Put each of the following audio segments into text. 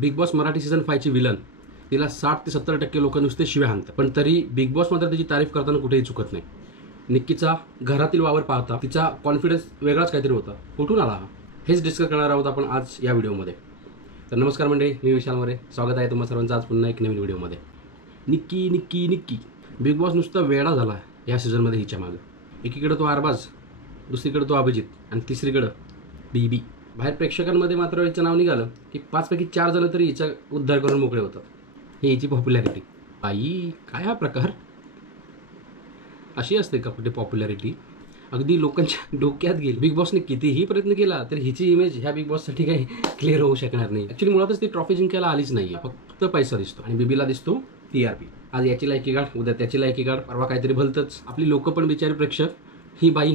Big boss Marathi season 5 ची villain, तिला 60 ते 70% लोक नुसते शिव्या हाणतात, पण तरी बिग बॉस मात्र त्याची तारीफ करताना कुठेही चुकत नाही. निक्कीचा घरातील वावर पाहता तिचा कॉन्फिडन्स वेगळाच काहीतरी होता. कुठून आला हा, हेच डिस्कस करणार आहोत आपण आज या व्हिडिओमध्ये. तर नमस्कार मंडळी, मी विशाल मोरे, स्वागत आहे तुम्हा सर्वांचं आज पुन्हा एक नवीन व्हिडिओमध्ये. निक्की निक्की निक्की बिग बॉस नुसता वेडा झाला या सीझनमध्ये हिच्या मागे. एकीकडे तो आरबाज, दुसरीकडे तो अभिजित आणि तिसरीकडे बीबी. बाहेर प्रेक्षकांमध्ये मात्र हिचं नाव निघालं की 5 पैकी 4 जण तरी हिचा उद्धार करून मोकळे होतात. ही हिची पॉप्युलॅरिटी. आई काय हा प्रकार, अशी असते का कुठे पॉप्युलॅरिटी? अगदी लोकांच्या डोक्यात गेली. बिग बॉसने कितीही प्रयत्न केला तर हिची इमेज ह्या बिग बॉससाठी काही क्लिअर होऊ शकणार नाही. ॲक्च्युली मुळातच ती ट्रॉफी जिंकायला आलीच नाही, फक्त पैसा दिसतो आणि बीबीला दिसतो TRP. आज याची लायकी गाठ, उद्या त्याची लायकी गाठ, परवा काहीतरी भलतंच. आपली लोक पण बिचारी प्रेक्षक, ही बाई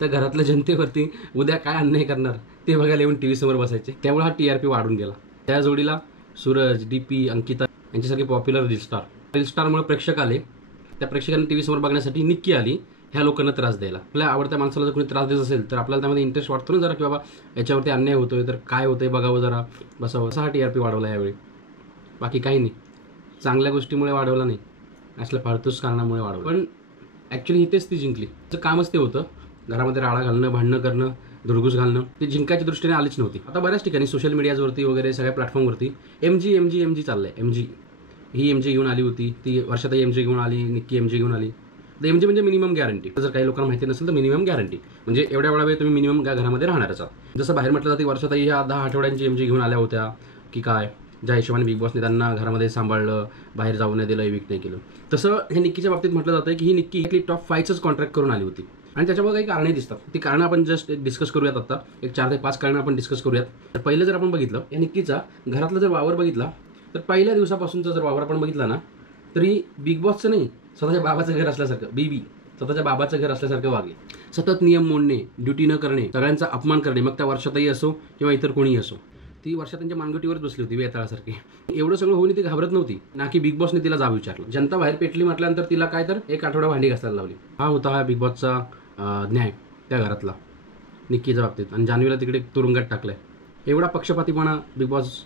त्या घरातल्या जनतेवरती उद्या काय अन्याय करणार ते बघायला येऊन TV समोर बसायचे. त्यामुळे हा TRP वाढून गेला. त्या जोडीला सूरज, DP, अंकिता यांच्यासारखे पॉप्युलर रील स्टारमुळे प्रेक्षक आले. त्या प्रेक्षकांना TV समोर बघण्यासाठी निक्की आली ह्या लोकांना त्रास द्यायला. आपल्या आवडत्या माणसाला जर कोणी त्रास देत असेल तर आपल्याला त्यामध्ये इंटरेस्ट वाटतो ना जरा, की बाबा याच्यावरती अन्याय होतोय तर काय होतंय बघावं, जरा बसावं. असा हा TRP वाढवला यावेळी, बाकी काही नाही. चांगल्या गोष्टीमुळे वाढवला नाही, असल्या फालतूच कारणामुळे वाढवलं. पण ॲक्च्युली इथेच ती जिंकली. तिचं कामच ते होतं, घरामध्ये राडा घालणं, भांडणं करणं, धुरगूस घालणं. ती जिंकायच्या दृष्टीने आलीच नव्हती. आता बऱ्याच ठिकाणी सोशल मीडियावरती वगैरे सगळ्या प्लॅटफॉर्मवरती MG चाललंय. ही MG घेऊन आली होती, ती वर्षाताई MG घेऊन आली, निक्की MG घेऊन आली. तर MG म्हणजे मिनिमम गॅरंटी. जर काही लोकांना माहिती नसेल तर मिनिमम गॅरंटी म्हणजे एवढ्या वेळ तुम्ही मिनिमम घरामध्ये राहणारच आहात. जसं बाहेर म्हटलं जातं वर्षाताई ह्या 10 आठवड्यांची MG घेऊन आल्या होत्या की काय, ज्या हिशोबाने बिग बॉसने त्यांना घरामध्ये सांभाळलं, बाहेर जाऊ नाही दिलं, एविक्ट नाही केलं. तसं हे निक्कीच्या बाबतीत म्हटलं जातं की ही निक्की टॉप 5चंच कॉन्ट्रॅक्ट करून आली होती आणि त्याच्यामुळे काही कारणे दिसतात. ती कारणं आपण जस्ट डिस्कस करूयात. आता एक 4 ते 5 कारणं आपण डिस्कस करूयात. तर पहिलं जर आपण बघितलं या निक्कीचा घरातला जर वावर बघितला तर पहिल्या दिवसापासूनचा जर वावर आपण बघितला ना, तरी बिग बॉसचं नाही, स्वतःच्या बाबाचं घर असल्यासारखं, बीबी स्वतःच्या बाबाचं घर असल्यासारखं वागले. सतत नियम मोडणे, ड्युटी न करणे, सगळ्यांचा अपमान करणे, मग त्या वर्षाताई असो किंवा इतर कोणीही असो. ती वर्षाताईंच्या मानगटीवरच बसली होती वेताळासारखी. एवढं सगळं होऊन ती घाबरत नव्हती ना, की बिग बॉसने तिला जाब विचारलं. जनता बाहेर पेटली म्हटल्यानंतर तिला काय तर 1 आठवडा भांडी घासायला लावली. हा होता हा बिग बॉसचा न्याय त्या घरातला निक्कीच्या बाबतीत. आणि जान्हवीला तिकडे तुरुंगात टाकलंय. एवढा पक्षपातीपणा बिग बॉस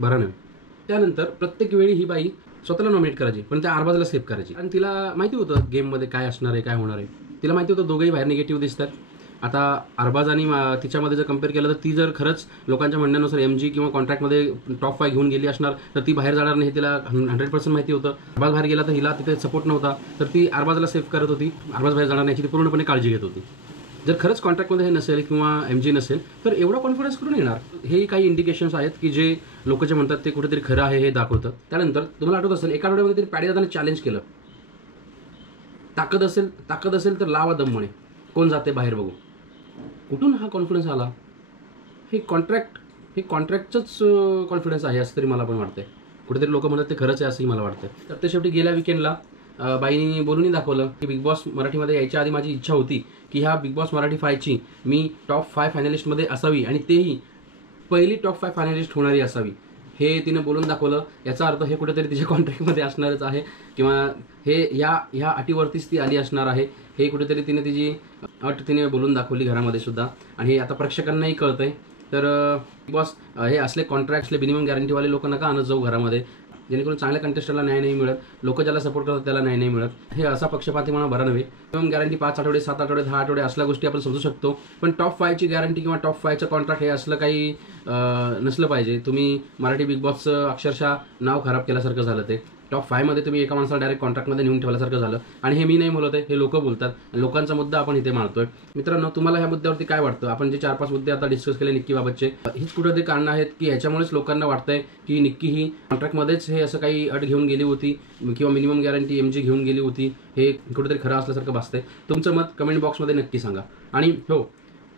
बरा नव्हे. त्यानंतर प्रत्येक वेळी ही बाई स्वतःला नॉमिनेट करायची, पण त्या आरबाजला सेव्ह करायची. आणि तिला माहिती होतं गेममध्ये काय असणार आहे, काय होणार आहे. तिला माहिती होतं दोघंही बाहेर निगेटिव्ह दिसतात. आता अरबाज आणि तिच्यामध्ये जर कम्पेअर केलं तर ती जर खरंच लोकांच्या म्हणण्यानुसार MG किंवा कॉन्ट्रॅक्टमध्ये टॉप 5 घेऊन गेली असणार तर ती बाहेर जाणार नाही. तिला 100% माहिती होतं. अरबाज बाहेर गेला तर हिला तिथे सपोर्ट नव्हता, तर ती अरबाजला सेव्ह करत होती. अरबाज बाहेर जाणार नाही याची ती पूर्णपणे काळजी घेत होती. जर खरंच कॉन्ट्रॅक्टमध्ये हे नसेल किंवा MG नसेल तर एवढा कॉन्फिडन्स कुठून येणार? हे काही इंडिकेशन्स आहेत की जे लोक जे म्हणतात ते कुठेतरी खरं आहे हे दाखवतं. त्यानंतर तुम्हाला आठवत असेल एका आठवड्यामध्ये तरी पॅडीदादाने चॅलेंज केलं, ताकद असेल तर लावा दम म्हणे, कोण जाते बाहेर बघू. कुठून हा कॉन्फिडन्स आला? हे कॉन्ट्रॅक्टचंच कॉन्फिडन्स आहे असं तरी मला पण वाटतंय. कुठेतरी लोक म्हणतात ते खरंच आहे असंही मला वाटतं. तर ते शेवटी गेल्या विकेंडला बाईंनी बोलूनही दाखवलं की बिग बॉस मराठीमध्ये यायच्या आधी माझी इच्छा होती की ह्या बिग बॉस मराठी 5ची मी टॉप 5 फायनलिस्टमध्ये असावी आणि तेही पहिली टॉप 5 फायनलिस्ट होणारी असावी. हे तिने बोलून दाखवलं. याचा अर्थ हे कुठेतरी तिच्या कॉन्ट्रॅक्टमध्ये असणारच आहे किंवा हे ह्या अटीवरतीच ती आली असणार आहे. हे कुठेतरी तिने तिची अट तिने बोलून दाखवली घरामध्ये सुद्धा. आणि हे आता प्रेक्षकांनाही कळतंय. तर बिग बॉस हे असले कॉन्ट्रॅक्ट, असले मिनिमम गॅरंटीवाले लोक नका आणत जाऊ घरामध्ये, जेणेकरून चांगल्या कंटेस्टरला न्याय नाही मिळत, लोक ज्याला सपोर्ट करतात त्याला न्याय नाही मिळत. हे असा पक्षपातीपणा बरा नव्हे. मिनिमम गॅरंटी 5 आठवडे, 7 आठवडे, 10 आठवडे असल्या गोष्टी आपण समजू शकतो, पण टॉप 5ची गॅरंटी किंवा टॉप 5चं कॉन्ट्रॅक्ट हे असलं काही नसलं पाहिजे. तुम्ही मराठी बिग बॉसचं अक्षरशः नाव खराब केल्यासारखं झालं. ते टॉप 5मध्ये तुम्ही एका माणसाला डायरेक्ट कॉन्ट्रॅक्टमध्ये नेऊन ठेवल्यासारखं झालं. आणि हे मी नाही बोलत आहे, हे लोक बोलतात. लोकांचा मुद्दा आपण इथे मांडतोय. मित्रांनो, तुम्हाला ह्या मुद्द्यावरती काय वाटतं? आपण जे 4-5 मुद्दे आता डिस्कस केले निक्कीबाबतचे, हीच कुठेतरी कारणं आहेत की ह्याच्यामुळेच लोकांना वाटतंय की निक्की ही कॉन्ट्रॅक्टमध्येच हे असं काही अट घेऊन गेली होती किंवा मिनिमम गॅरंटी MG घेऊन गेली होती. हे कुठेतरी खरं असल्यासारखं भासतंय. तुमचं मत कमेंट बॉक्समध्ये नक्की सांगा. आणि हो,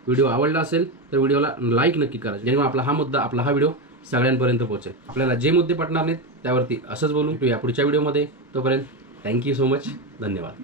व्हिडिओ आवडला असेल तर व्हिडिओला लाईक नक्की करा, जेणेकरून आपला हा मुद्दा, आपला हा व्हिडिओ सगळ्यांपर्यंत पोहोचेल. आपल्याला जे मुद्दे पटणार नाहीत त्यावरती असंच बोलू या पुढच्या व्हिडिओमध्ये. तोपर्यंत थँक्यू सो मच. धन्यवाद.